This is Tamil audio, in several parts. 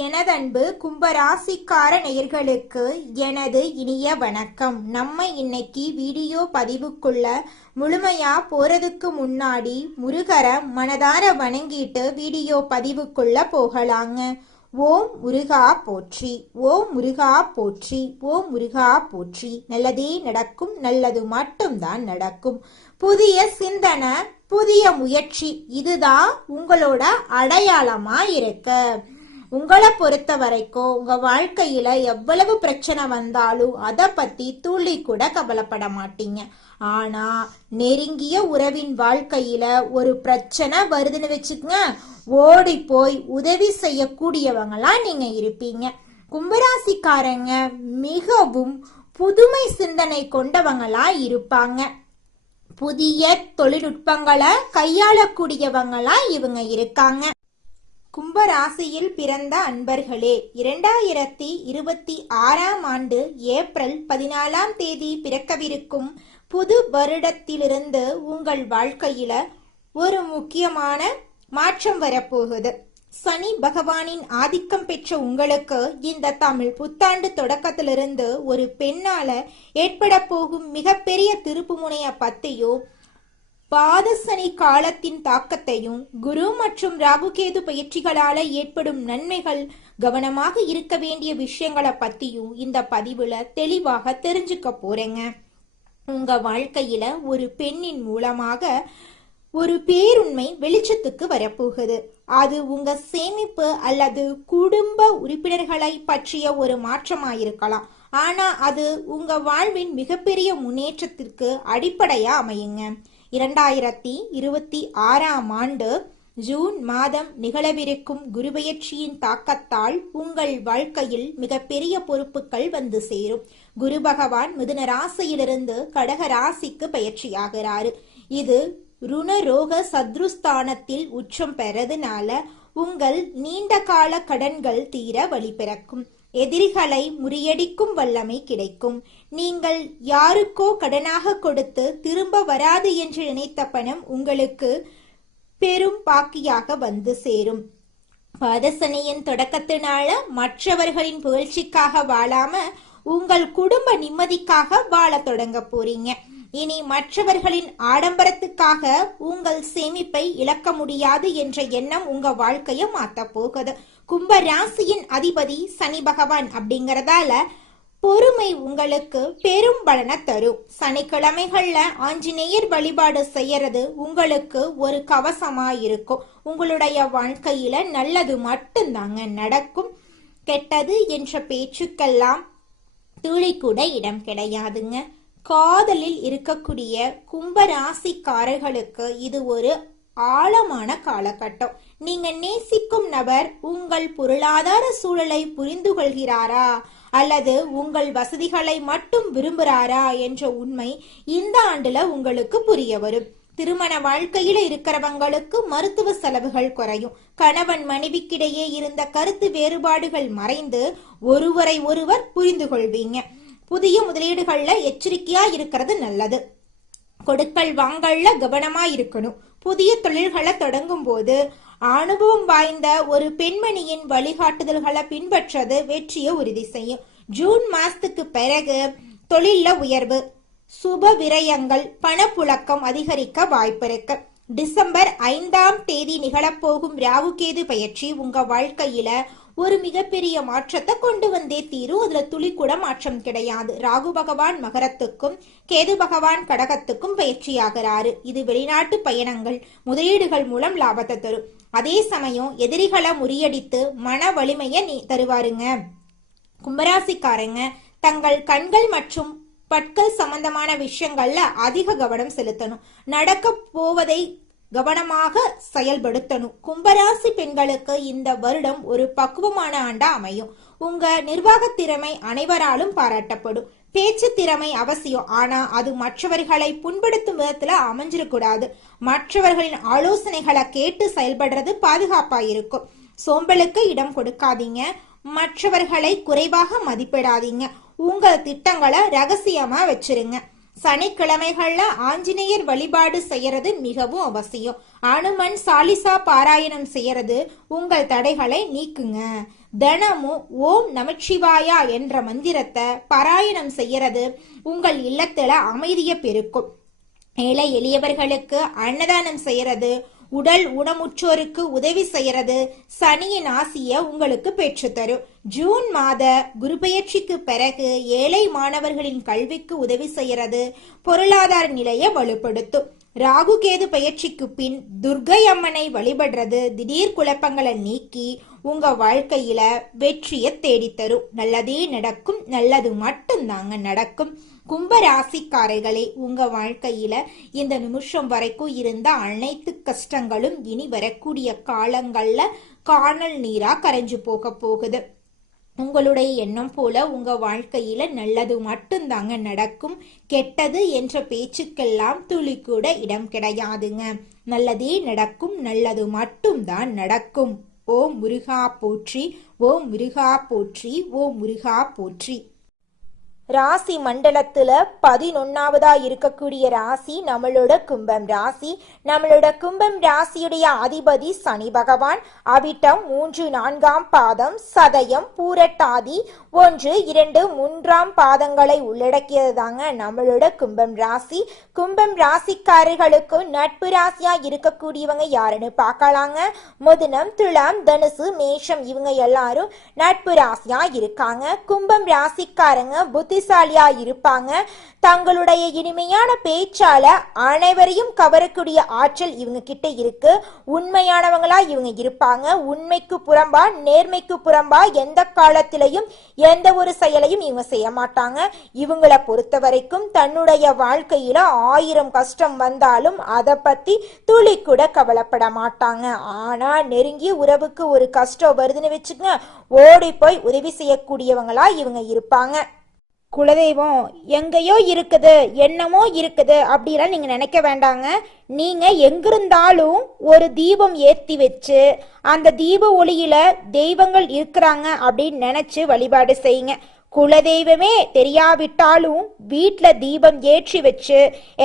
எனதன்பு கும்பராசிக்கார நேயர்களுக்கு எனது இனிய வணக்கம். நம்ம இன்னைக்கு வீடியோ பதிவுக்குள்ள முழுமையா போறதுக்கு முன்னாடி முருகரை மனதார வணங்கிட்டு வீடியோ பதிவுக்குள்ள போகலாங்க. ஓம் முருகா போற்றி, ஓம் முருகா போற்றி, ஓம் முருகா போற்றி. நல்லதே நடக்கும், நல்லது மட்டும்தான் நடக்கும். புதிய சிந்தனை, புதிய முயற்சி, இதுதான் உங்களோட அடையாளமா இருக்கு. உங்களை பொறுத்த வரைக்கும் உங்க வாழ்க்கையில எவ்வளவு பிரச்சனை வந்தாலும் அதை பத்தி துளி கூட கவலைப்பட மாட்டீங்க. ஆனா நெருங்கிய உறவின் வாழ்க்கையில ஒரு பிரச்சனை வருதுன்னு வச்சுக்கங்க, ஓடி போய் உதவி செய்யக்கூடியவங்களா நீங்க இருப்பீங்க. கும்பராசிக்காரங்க மிகவும் புதுமை சிந்தனை கொண்டவங்களா இருப்பாங்க. புதிய தொழில்நுட்பங்களை கையாளக்கூடியவங்களா இவங்க இருக்காங்க. கும்பராசியில் பிறந்த அன்பர்களே, 2026ஆம் ஆண்டு ஏப்ரல் 14ஆம் தேதி பிறக்கவிருக்கும் புது வருடத்திலிருந்து உங்கள் வாழ்க்கையில ஒரு முக்கியமான மாற்றம் வரப்போகுது. சனி பகவானின் ஆதிக்கம் பெற்ற உங்களுக்கு இந்த தமிழ் புத்தாண்டு தொடக்கத்திலிருந்து ஒரு பெண்ணால ஏற்பட போகும் மிகப்பெரிய திருப்புமுனைய பத்தியோ, பாதசனி காலத்தின் தாக்கத்தையும், குரு மற்றும் ராகுகேது பயிற்சிகளால ஏற்படும் நன்மைகள், கவனமாக இருக்க வேண்டிய விஷயங்களை பத்தியும் இந்த பதிவுல தெளிவாக தெரிஞ்சுக்க போறேங்க. உங்க வாழ்க்கையில ஒரு பெண்ணின் மூலமாக ஒரு பேருண்மை வெளிச்சத்துக்கு வரப்போகுது. அது உங்க சேமிப்பு அல்லது குடும்ப உறுப்பினர்களை பற்றிய ஒரு மாற்றமாயிருக்கலாம். ஆனா அது உங்க வாழ்வின் மிகப்பெரிய முன்னேற்றத்திற்கு அடிப்படையா அமையுங்க. 2026ஆம் ஆண்டு ஜூன் மாதம் நிகழவிருக்கும் குருபெயர்ச்சியின் தாக்கத்தால் உங்கள் வாழ்க்கையில் மிகப்பெரிய பொறுப்புகள் வந்து சேரும். குரு பகவான் மிதுன ராசியிலிருந்து கடக ராசிக்கு பயிற்சியாகிறாரு. இது ருணரோக சத்ருஸ்தானத்தில் உச்சம் பெறதுனால உங்கள் நீண்ட கால கடன்கள் தீர வழி பிறக்கும். எதிரிகளை முறியடிக்கும் வல்லமை கிடைக்கும். நீங்கள் யாருக்கோ கடனாக கொடுத்து திரும்ப வராது என்று நினைத்த பணம் உங்களுக்கு பெரும் பாக்கியாக வந்து சேரும். பாதசனியின் தொடக்கத்தினால மற்றவர்களின் புகழ்ச்சிக்காக வாழாம உங்கள் குடும்ப நிம்மதிக்காக வாழ தொடங்க போறீங்க. இனி மற்றவர்களின் ஆடம்பரத்துக்காக உங்கள் சேமிப்பை இழக்க முடியாது என்ற எண்ணம் உங்க வாழ்க்கைய மாத்த போகுது. கும்ப ராசியின் அதிபதி சனி பகவான் அப்படிங்கறதால பொறுமை உங்களுக்கு பெரும் பலனை தரும். சனிக்கிழமைகள்ல ஆஞ்சநேயர் வழிபாடு செய்யறது உங்களுக்கு ஒரு கவசமா இருக்கும். உங்களுடைய வாழ்க்கையில நல்லது மட்டும்தாங்க நடக்கும். கெட்டது என்ற பேச்சுக்கெல்லாம் துளி கூட இடம் கிடையாதுங்க. காதலில் இருக்கக்கூடிய கும்பராசிக்காரர்களுக்கு இது ஒரு ஆழமான காலகட்டம். நீங்க நேசிக்கும் நபர் உங்கள் பொருளாதார சூழலை புரிந்து கொள்கிறாரா அல்லது உங்கள் வசதிகளை மட்டும் விரும்புகிறாரா என்ற உண்மை இந்த ஆண்டுல உங்களுக்கு புரிய வரும். திருமண வாழ்க்கையில இருக்கிறவங்களுக்கு மருத்துவ செலவுகள் குறையும். கணவன் மனைவிக்கிடையே இருந்த கருத்து வேறுபாடுகள் மறைந்து ஒருவரை ஒருவர் புரிந்து கொள்வீங்க. புதிய முதலீடுகள்ல எச்சரிக்கையா இருக்கிறது நல்லது. கொடுக்கல் வாங்கல்ல கவனமா இருக்கணும். புதிய தொழில்களை தொடங்கும் போது அனுபவம் வாய்ந்த ஒரு பெண்மணியின் வழிகாட்டுதல்களை பின்பற்றது வெற்றியை உறுதி செய்யும். ஜூன் மாசத்துக்கு பிறகு தொழில்ல உயர்வு, சுப விரயங்கள், பணப்புழக்கம் அதிகரிக்க வாய்ப்பு இருக்கு. டிசம்பர் 5ஆம் தேதி நிகழப்போகும் ராகுகேது பயிற்சி உங்க வாழ்க்கையில ஒரு மிகப்பெரிய மாற்றத்தை கொண்டு வந்தே தீரும். அதுல துளி கூட மாற்றம் கிடையாது. ராகு பகவான் மகரத்துக்கும் கேது பகவான் கடகத்துக்கும் பயிற்சியாகிறாரு. இது வெளிநாட்டு பயணங்கள், முதலீடுகள் மூலம் லாபத்தை தரும். அதே சமயம் எதிரிகளை முறியடித்து மன வலிமையை தருவாருங்க. கும்பராசிக்காரங்க தங்கள் கண்கள் மற்றும் பற்கள் சம்பந்தமான விஷயங்கள்ல அதிக கவனம் செலுத்தணும். நடக்க போவதை கவனமாக செயல்படுத்தணும். கும்பராசி பெண்களுக்கு இந்த வருடம் ஒரு பக்குவமான ஆண்டா அமையும். உங்க நிர்வாக திறமை அனைவராலும் பாராட்டப்படும். பேச்சு திறமை அவசியம், ஆனா அது மற்றவர்களை புண்படுத்தும் விதத்துல அமைஞ்சிடக்கூடாது. மற்றவர்களின் ஆலோசனைகளை கேட்டு செயல்படுறது பாதுகாப்பா இருக்கும். சோம்பலுக்கு இடம் கொடுக்காதீங்க. மற்றவர்களை குறைவாக மதிப்பிடாதீங்க. உங்கள் திட்டங்களை ரகசியமா வச்சிருங்க. சனிக்கிழமைகள்ல ஆஞ்சநேயர் வழிபாடு செய்யறது மிகவும் அவசியம். அனுமன் சாலிசா பாராயணம் செய்யறது உங்கள் தடைகளை நீக்குங்க. தினமும் ஓம் நமச்சிவாயா என்ற மந்திரத்தை பாராயணம் செய்யறது உங்கள் இல்லத்துல அமைதியை பெருக்கும். ஏழை எளியவர்களுக்கு அன்னதானம் செய்யறது, உடல் ஊனமுற்றோருக்கு உதவி செய்யறது சனியின் ஆசிய உங்களுக்கு பெற்றுத்தரும். ஜூன் மாத குரு பெயர்ச்சிக்கு பிறகு ஏழை மாணவர்களின் கல்விக்கு உதவி செய்யறது பொருளாதார நிலையை வலுப்படுத்தும். ராகு கேது பயிற்சிக்கு பின் துர்கை அம்மனை வழிபடுறது திடீர் குழப்பங்களை நீக்கி உங்க வாழ்க்கையில வெற்றியை தேடித்தரும். நல்லதே நடக்கும், நல்லது மட்டும்தாங்க நடக்கும். கும்ப ராசிக்காரர்களே, உங்க வாழ்க்கையில இந்த நிமிஷம் வரைக்கும் இருந்த அனைத்து கஷ்டங்களும் இனி வரக்கூடிய காலங்கள்ல காணல் நீரா கரைஞ்சு போக போகுது. உங்களுடைய எண்ணம் போல உங்க வாழ்க்கையில நல்லது மட்டும்தாங்க நடக்கும். கெட்டது என்ற பேச்சுக்கெல்லாம் துளி கூட இடம் கிடையாதுங்க. நல்லதே நடக்கும், நல்லது மட்டும்தான் நடக்கும். ஓம் முருகா போற்றி, ஓம் முருகா போற்றி, ஓம் முருகா போற்றி. ராசி மண்டலத்துல 11வதா இருக்கக்கூடிய ராசி நம்மளோட கும்பம் ராசி. நம்மளோட கும்பம் ராசியுடைய அதிபதி சனி பகவான். அவிட்டம் 3, 4ஆம் பாதம், சதயம், பூரட்டாதி 1, 2, 3ஆம் பாதங்களை உள்ளடக்கியது தாங்க நம்மளோட கும்பம் ராசி. கும்பம் ராசிக்காரர்களுக்கு நட்பு ராசியா இருக்கக்கூடியவங்க யாருன்னு பார்க்கலாங்க. மிதுனம், துலாம், தனுசு, மேஷம் இவங்க எல்லாரும் நட்பு ராசியா இருக்காங்க. கும்பம் ராசிக்காரங்க புத்திசாலியா இருப்பாங்க. தங்களுடைய இனிமையான பேச்சால அனைவரையும் கவரக்கூடிய ஆற்றல் இவங்க கிட்ட இருக்கு. உண்மையானவங்களா இவங்க இருப்பாங்க. உண்மைக்கு புறம்பா, நேர்மைக்கு புறம்பா எந்த காலத்திலையும் எந்த ஒரு செயலையும் இவங்க செய்ய மாட்டாங்க. இவங்களை பொறுத்த வரைக்கும் தன்னுடைய வாழ்க்கையில 1000 கஷ்டம் வந்தாலும் அதை பத்தி துளி கூட கவலைப்பட மாட்டாங்க. ஆனா நெருங்கிய உறவுக்கு ஒரு கஷ்டம் வருதுன்னு வச்சுக்கங்க, ஓடி போய் உதவி செய்யக்கூடியவங்களா இவங்க இருப்பாங்க. குலதெய்வம் எங்கேயோ இருக்குது, என்னமோ இருக்குது அப்படிலாம் நீங்க நினைக்க வேண்டாங்க. நீங்க எங்கிருந்தாலும் ஒரு தீபம் ஏற்றி வச்சு அந்த தீப ஒளியில தெய்வங்கள் இருக்கிறாங்க அப்படின்னு நினைச்சு வழிபாடு செய்யுங்க. குலதெய்வமே தெரியாவிட்டாலும் வீட்டில் தீபம் ஏற்றி வச்சு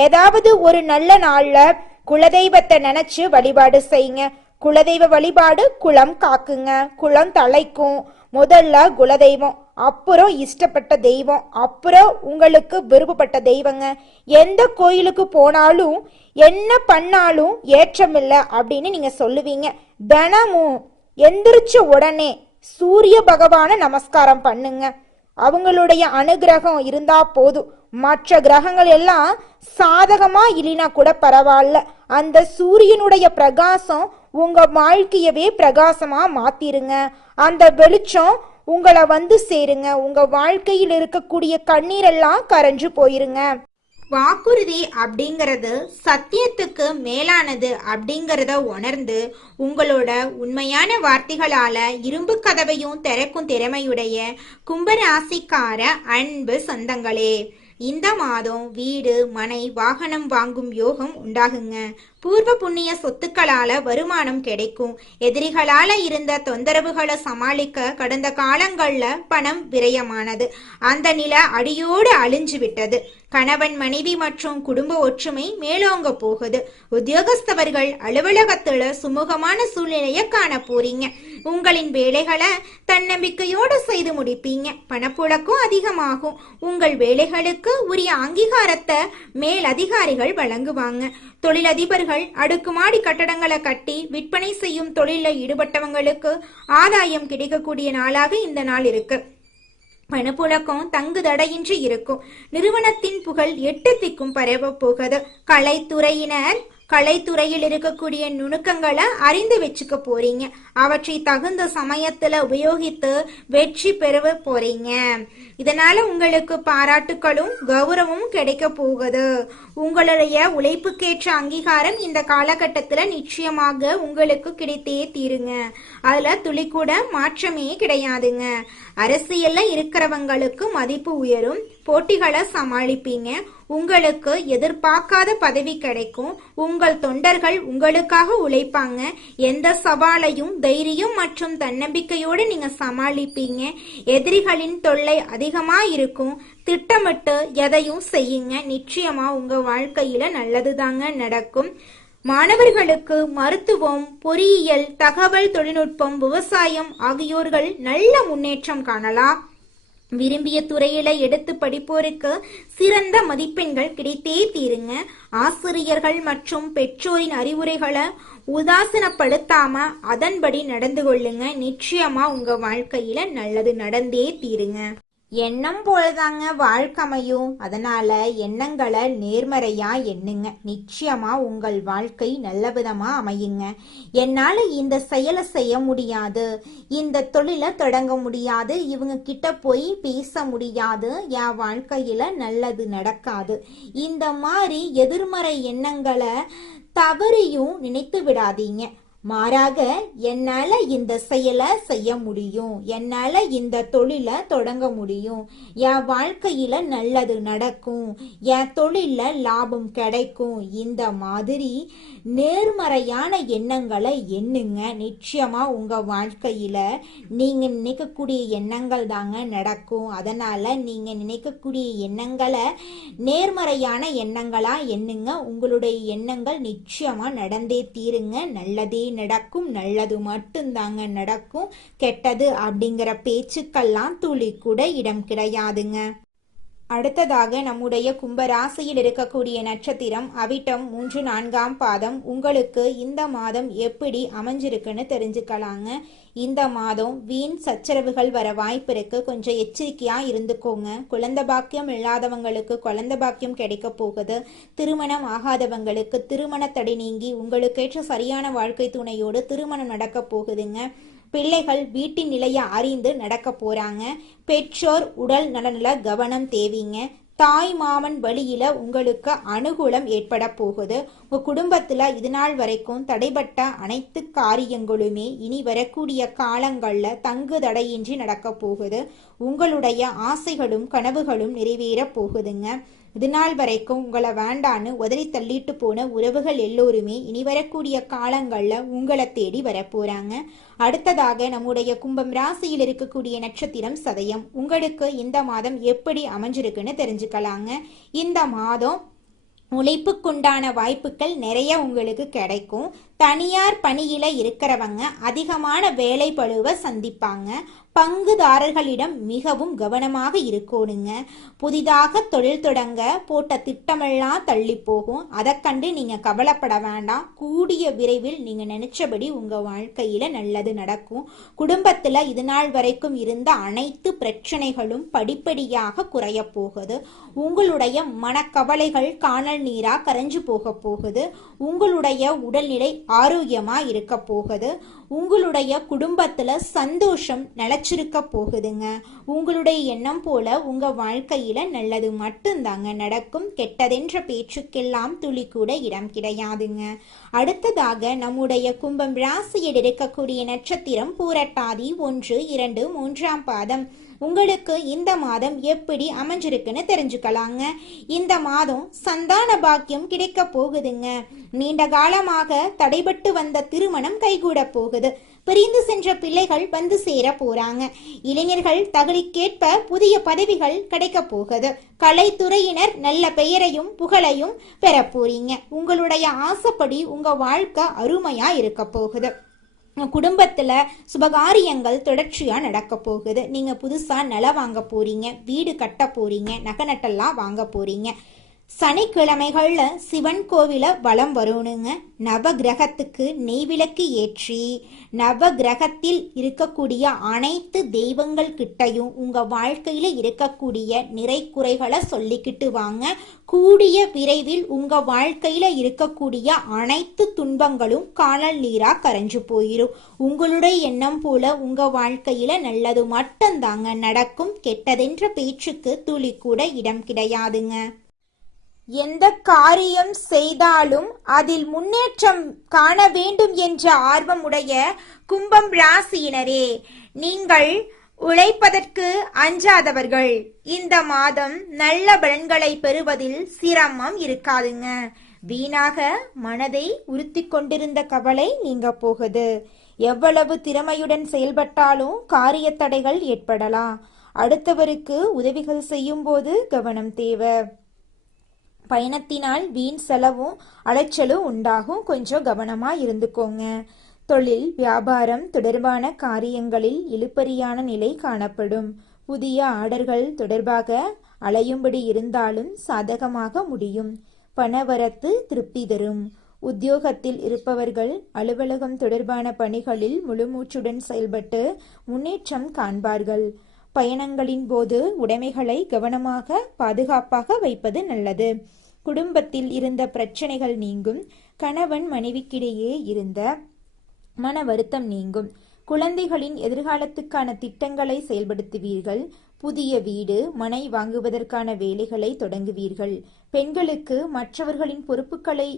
ஏதாவது ஒரு நல்ல நாள்ல குலதெய்வத்தை நினைச்சு வழிபாடு செய்யுங்க. குலதெய்வ வழிபாடு குலம் காக்குங்க, குலம் தலைக்கும். முதல்ல குலதெய்வம், அப்புறம் இஷ்டப்பட்ட தெய்வம், அப்புறம் உங்களுக்கு விருப்பப்பட்ட தெய்வங்க. எந்த கோயிலுக்கு போனாலும் என்ன பண்ணாலும் ஏற்றமில்லை அப்படின்னு நீங்க சொல்லுவீங்க. தினமும் எந்திரிச்ச உடனே சூரிய பகவான நமஸ்காரம் பண்ணுங்க. அவங்களுடைய அனுகிரகம் இருந்தா போதும். மற்ற கிரகங்கள் எல்லாம் சாதகமா இல்லைனா கூட பரவாயில்ல, அந்த சூரியனுடைய பிரகாசம் உங்க வாழ்க்கையவே பிரகாசமா மாத்திருங்க. அந்த வெளிச்சம் உங்களை வந்து சேருங்க. உங்க வாழ்க்கையில் இருக்கக்கூடிய கண்ணீரெல்லாம் கரைஞ்சு போயிருங்க. வாக்குறுதி அப்படிங்கிறது சத்தியத்துக்கு மேலானது அப்படிங்கிறத உணர்ந்து உங்களோட உண்மையான வார்த்தைகளால இரும்பு கதவையும் திறக்கும் திறமையுடைய கும்பராசிக்கார அன்பு சொந்தங்களே, இந்த மாதம் வீடு, மனை, வாகனம் வாங்கும் யோகம் உண்டாகுங்க. பூர்வ புண்ணிய சொத்துக்களால வருமானம் கிடைக்கும். எதிரிகளால இருந்த தொந்தரவுகளை சமாளிக்க கடந்த காலங்கள்ல பணம் விரயமானது. அந்த நிலை அடியோடு அழிஞ்சு விட்டது. கணவன், மனைவி மற்றும் குடும்ப ஒற்றுமை மேலோங்க போகுது. உத்தியோகஸ்தவர்கள் அலுவலகத்துல சுமூகமான சூழ்நிலையை காண போறீங்க. உங்களின் வேலைகளை தன்னம்பிக்கையோடு செய்து முடிப்பீங்க. பணப்புழக்கம் அதிகமாகும். உங்கள் வேலைகளுக்கு உரிய அங்கீகாரத்தை மேல் அதிகாரிகள் வழங்குவாங்க. தொழிலதிபர்கள் அடுக்குமாடி கட்டடங்களை கட்டி விற்பனை செய்யும் தொழிலில் ஈடுபட்டவங்களுக்கு ஆதாயம் கிடைக்கக்கூடிய நாளாக இந்த நாள் இருக்கு. பணப்புழக்கம் தங்கு தடையின்றி இருக்கும். நிறுவனத்தின் புகழ் 8 திக்கும் பரவ போகுது. கலைத்துறையில் இருக்கக்கூடிய நுணுக்கங்களை அறிந்து வச்சுக்க போறீங்க. அவற்றை தகுந்த சமயத்துல உபயோகித்து வெற்றி பெற போறீங்க. இதனால உங்களுக்கு பாராட்டுகளும் கௌரவமும் கிடைக்க போகுது. உங்களுடைய உழைப்புக்கேற்ற அங்கீகாரம் இந்த காலகட்டத்துல நிச்சயமாக உங்களுக்கு கிடைத்தே தீருங்க. அதுல துளி கூட மாற்றமே கிடையாதுங்க. அரசியல்ல இருக்கிறவங்களுக்கு மதிப்பு உயரும். போட்டிகளை சமாளிப்பீங்க. உங்களுக்கு எதிர்பார்க்காத பதவி கிடைக்கும். உங்கள் தொண்டர்கள் உங்களுக்காக உழைப்பாங்க. எந்த சவாலையும் தைரியம் மற்றும் தன்னம்பிக்கையோடு நீங்க சமாளிப்பீங்க. எதிரிகளின் தொல்லை அதிகமா இருக்கும். திட்டமிட்டு எதையும் செய்யுங்க. நிச்சயமா உங்க வாழ்க்கையில நல்லதுதாங்க நடக்கும். மாணவர்களுக்கு மருத்துவம், பொறியியல், தகவல் தொழில்நுட்பம், விவசாயம் ஆகியோர்கள் நல்ல முன்னேற்றம் காணலாம். விரும்பிய துறையில எடுத்து படிப்போருக்கு சிறந்த மதிப்பெண்கள் கிடைத்தே தீருங்க. ஆசிரியர்கள் மற்றும் பெற்றோரின் அறிவுரைகளை உதாசீனப்படுத்தாம அதன்படி நடந்து கொள்ளுங்க. நிச்சயமா உங்க வாழ்க்கையில நல்லது நடந்தே தீருங்க. எண்ணம் போலதாங்க வாழ்க்கை அமையும். அதனால எண்ணங்களை நேர்மறையா எண்ணுங்க. நிச்சயமா உங்கள் வாழ்க்கை நல்ல விதமா அமையுங்க. என்னால இந்த செயலை செய்ய முடியாது, இந்த தொழிலை தொடங்க முடியாது, இவங்க கிட்ட போய் பேச முடியாது, என் வாழ்க்கையில நல்லது நடக்காது, இந்த மாதிரி எதிர்மறை எண்ணங்களை தவறியும் நினைத்து விடாதீங்க. மாறாக என்னால இந்த செயலை செய்ய முடியும், என்னால இந்த தொழிலை தொடங்க முடியும், என் வாழ்க்கையில நல்லது நடக்கும், என் தொழில லாபம் கிடைக்கும், இந்த மாதிரி நேர்மறையான எண்ணங்களை எண்ணுங்க. நிச்சயமா உங்க வாழ்க்கையில நீங்க நினைக்கக்கூடிய எண்ணங்கள் தாங்க நடக்கும். அதனால நீங்க நினைக்கக்கூடிய எண்ணங்களை நேர்மறையான எண்ணங்களா எண்ணுங்க. உங்களுடைய எண்ணங்கள் நிச்சயமா நடந்தே தீருங்க. நல்லதே நடக்கும். நல்லது மட்டும்தாங்க நடக்கும். கெட்டது அப்படிங்கிற பேச்சுக்கெல்லாம் துளி கூட இடம் கிடையாதுங்க. அடுத்ததாக நம்முடைய கும்பராசியில் இருக்கக்கூடிய நட்சத்திரம் அவிட்டம் 3, 4ஆம் பாதம். உங்களுக்கு இந்த மாதம் எப்படி அமைஞ்சிருக்குன்னு தெரிஞ்சுக்கலாங்க. இந்த மாதம் வீண் சச்சரவுகள் வர வாய்ப்பு இருக்கு. கொஞ்சம் எச்சரிக்கையா இருந்துக்கோங்க. குழந்தை பாக்கியம் இல்லாதவங்களுக்கு குழந்தை பாக்கியம் கிடைக்க போகுது. திருமணம் ஆகாதவங்களுக்கு திருமண தடை நீங்கி உங்களுக்கேற்ற சரியான வாழ்க்கை துணையோடு திருமணம் நடக்க போகுதுங்க. பிள்ளைகள் வீட்டின் நிலையை அறிந்து நடக்க போறாங்க. பெற்றோர் உடல் நலனில கவனம் தேவைங்க. தாய் மாமன் வழியில உங்களுக்கு அனுகூலம் ஏற்பட போகுது. உங்க குடும்பத்துல இது நாள் வரைக்கும் தடைபட்ட அனைத்து காரியங்களுமே இனி வரக்கூடிய காலங்கள்ல தங்கு தடையின்றி நடக்க போகுது. உங்களுடைய ஆசைகளும் கனவுகளும் நிறைவேற போகுதுங்க. இது நாள் வரைக்கும் உங்களை வேண்டான்னு உதறி தள்ளிட்டு போன உறவுகள் எல்லோருமே இனி வரக்கூடிய காலங்கள்ல உங்களை தேடி வரப்போறாங்க. அடுத்ததாக நம்முடைய கும்பம் ராசியில் இருக்கக்கூடிய நட்சத்திரம் சதயம். உங்களுக்கு இந்த மாதம் எப்படி அமைஞ்சிருக்குன்னு தெரிஞ்சுக்கலாங்க. இந்த மாதம் உழைப்புக்குண்டான வாய்ப்புகள் நிறைய உங்களுக்கு கிடைக்கும். தனியார் பணியில இருக்கிறவங்க அதிகமான வேலை பளுவை சந்திப்பாங்க. பங்குதாரர்களிடம் மிகவும் கவனமாக இருக்கணுங்க. புதிதாக தொழில் தொடங்க போட்ட திட்டமெல்லாம் தள்ளி போகும். அதை கண்டு நீங்க கவலைப்பட வேண்டாம். கூடிய விரைவில் நீங்க நினைச்சபடி உங்க வாழ்க்கையில நல்லது நடக்கும். குடும்பத்துல இது நாள் வரைக்கும் இருந்த அனைத்து பிரச்சனைகளும் படிப்படியாக குறைய போகுது. உங்களுடைய மனக்கவலைகள் காணல் நீரா கரைஞ்சு போக போகுது. உங்களுடைய உடல்நிலை ஆரோக்கியமா இருக்க போகுது. உங்களுடைய குடும்பத்துல சந்தோஷம் நிலைச்சிருக்க போகுதுங்க. உங்களுடைய எண்ணம் போல உங்க வாழ்க்கையில நல்லது மட்டும்தாங்க நடக்கும். கெட்டதென்ற பேச்சுக்கெல்லாம் துளி கூட இடம் கிடையாதுங்க. அடுத்ததாக நம்முடைய கும்பம் ராசியில் இருக்கக்கூடிய நட்சத்திரம் பூரட்டாதி 1, 2, 3ஆம் பாதம். உங்களுக்கு இந்த மாதம் எப்படி அமைஞ்சிருக்குன்னு தெரிஞ்சுக்கலாங்க. இந்த மாதம் சந்தான பாக்கியம் கிடைக்க போகுதுங்க. நீண்ட காலமாக தடைபட்டு வந்த திருமணம் கைகூட போகுது. பிரிந்து சென்ற பிள்ளைகள் வந்து சேர போறாங்க. இளைஞர்கள் தகுதிக்கேற்ப புதிய பதவிகள் கிடைக்க போகுது. கலைத்துறையினர் நல்ல பெயரையும் புகழையும் பெற போறீங்க. உங்களுடைய ஆசைப்படி உங்க வாழ்க்கை அருமையா இருக்க போகுது. குடும்பத்துல சுபகாரியங்கள் தொடர்ச்சியா நடக்க போகுது. நீங்க புதுசா நிலம் வாங்க போறீங்க, வீடு கட்ட போறீங்க, நகை நட்டெல்லாம் வாங்க போறீங்க. சனிக்கிழமைகள்ல சிவன் கோவில வலம் வரணுங்க. நவ கிரகத்துக்கு நெய்விளக்கு ஏற்றி நவ கிரகத்தில் இருக்கக்கூடிய அனைத்து தெய்வங்கள் கிட்டையும் உங்க வாழ்க்கையில இருக்கக்கூடிய நிறை குறைகளை சொல்லிக்கிட்டு வாங்க. கூடிய விரைவில் உங்க வாழ்க்கையில இருக்கக்கூடிய அனைத்து துன்பங்களும் காணல் நீரா கரைஞ்சு போயிரும். உங்களுடைய எண்ணம் போல உங்க வாழ்க்கையில நல்லது மட்டும்தாங்க நடக்கும். கெட்டதென்ற பேச்சுக்கு துளி கூட இடம் கிடையாதுங்க. எந்த காரியம் செய்தாலும் அதில் முன்னேற்றம் காண வேண்டும் என்ற ஆர்வமுடைய கும்பம் ராசியினரே, நீங்கள் உழைப்பதற்கு அஞ்சாதவர்கள். இந்த மாதம் நல்ல பலன்களை பெறுவதில் சிரமம் இருக்காதுங்க. வீணாக மனதை உறுத்தி கொண்டிருந்த கவலை நீங்க போகுது. எவ்வளவு திறமையுடன் செயல்பட்டாலும் காரிய தடைகள் ஏற்படலாம். அடுத்தவருக்கு உதவிகள் செய்யும் போது கவனம் தேவை. பயணத்தினால் வீண் செலவும் அலைச்சலும் உண்டாகும். கொஞ்சம் கவனமா இருந்துக்கோங்க. தொழில் வியாபாரம் தொடர்பான காரியங்களில் இழுபறியான நிலை காணப்படும். புதிய ஆர்டர்கள் தொடர்பாக அலையும்படி இருந்தாலும் சாதகமாக முடியும். பணவரத்து திருப்தி தரும். உத்தியோகத்தில் இருப்பவர்கள் அலுவலகம் தொடர்பான பணிகளில் முழுமூச்சுடன் செயல்பட்டு முன்னேற்றம் காண்பார்கள். பயணங்களின் போது உடைமைகளை கவனமாக பாதுகாப்பாக வைப்பது நல்லது. குடும்பத்தில் இருந்த பிரச்சனைகள் நீங்கும். கணவன் மனைவிக்கிடையே இருந்த மன வருத்தம் நீங்கும். குழந்தைகளின் எதிர்காலத்துக்கான திட்டங்களை செயல்படுத்துவீர்கள். புதிய வீடு மனை வாங்குவதற்கான வேலைகளை தொடங்குவீர்கள். பெண்களுக்கு மற்றவர்களின் பொறுப்புகளை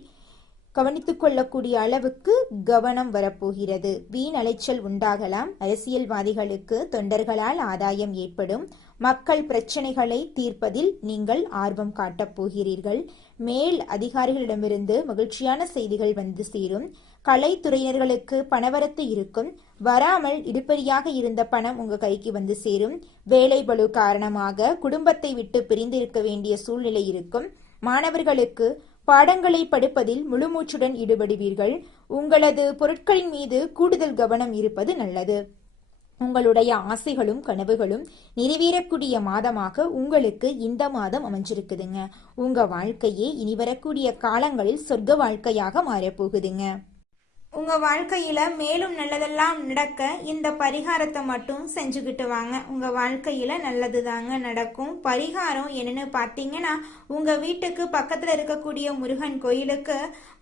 கவனித்துக் கொள்ளக்கூடிய அளவுக்கு கவனம் வரப்போகிறது. வீண் அலைச்சல் உண்டாகலாம். அரசியல்வாதிகளுக்கு தொண்டர்களால் ஆதாயம் ஏற்படும். மக்கள் பிரச்சனைகளை தீர்ப்பதில் நீங்கள் ஆர்வம் காட்டப் போகிறீர்கள். மேல் அதிகாரிகளிடமிருந்து மகிழ்ச்சியான செய்திகள் வந்து சேரும். கலைத்துறையினர்களுக்கு பணவரத்து இருக்கும். வராமல் இடுபறியாக இருந்த பணம் உங்க கைக்கு வந்து சேரும். வேலை பளு காரணமாக குடும்பத்தை விட்டு பிரிந்திருக்க வேண்டிய சூழ்நிலை இருக்கும். மாணவர்களுக்கு பாடங்களை படிப்பதில் முழுமூச்சுடன் ஈடுபடுவீர்கள். உங்களது பொருட்களின் மீது கூடுதல் கவனம் இருப்பது நல்லது. உங்களுடைய ஆசைகளும் கனவுகளும் நிறைவேறக்கூடிய மாதமாக உங்களுக்கு இந்த மாதம் அமைஞ்சிருக்குதுங்க. உங்க வாழ்க்கையே இனி வரக்கூடிய காலங்களில் சொர்க்க வாழ்க்கையாக மாறப்போகுதுங்க. உங்க வாழ்க்கையில மேலும் நல்லதெல்லாம் நடக்க இந்த பரிகாரத்தை மட்டும் செஞ்சுக்கிட்டு வாங்க. உங்க வாழ்க்கையில நல்லது தாங்க நடக்கும். பரிகாரம் என்னன்னு பாத்தீங்கன்னா, உங்க வீட்டுக்கு பக்கத்துல இருக்கக்கூடிய முருகன் கோயிலுக்கு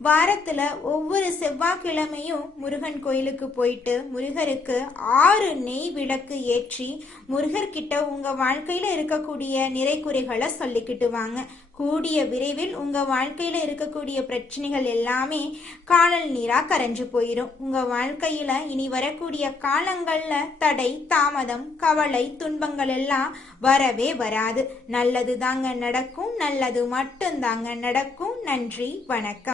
வாரத்துல ஒவ்வொரு செவ்வாய்க்கிழமையும் முருகன் கோயிலுக்கு போயிட்டு முருகருக்கு 6 நெய் விளக்கு ஏற்றி முருகர்கிட்ட உங்க வாழ்க்கையில இருக்கக்கூடிய நிறைகுறைகளை சொல்லிக்கிட்டு வாங்க. கூடிய விரைவில் உங்க வாழ்க்கையில இருக்கக்கூடிய பிரச்சனைகள் எல்லாமே காணல் நீரா கரைஞ்சு போயிடும். உங்க வாழ்க்கையில இனி வரக்கூடிய காலங்கள்ல தடை தாமதம் கவலை துன்பங்கள் எல்லாம் வரவே வராது. நல்லது தாங்க நடக்கும். நல்லது மட்டும் தாங்க நடக்கும். நன்றி, வணக்கம்.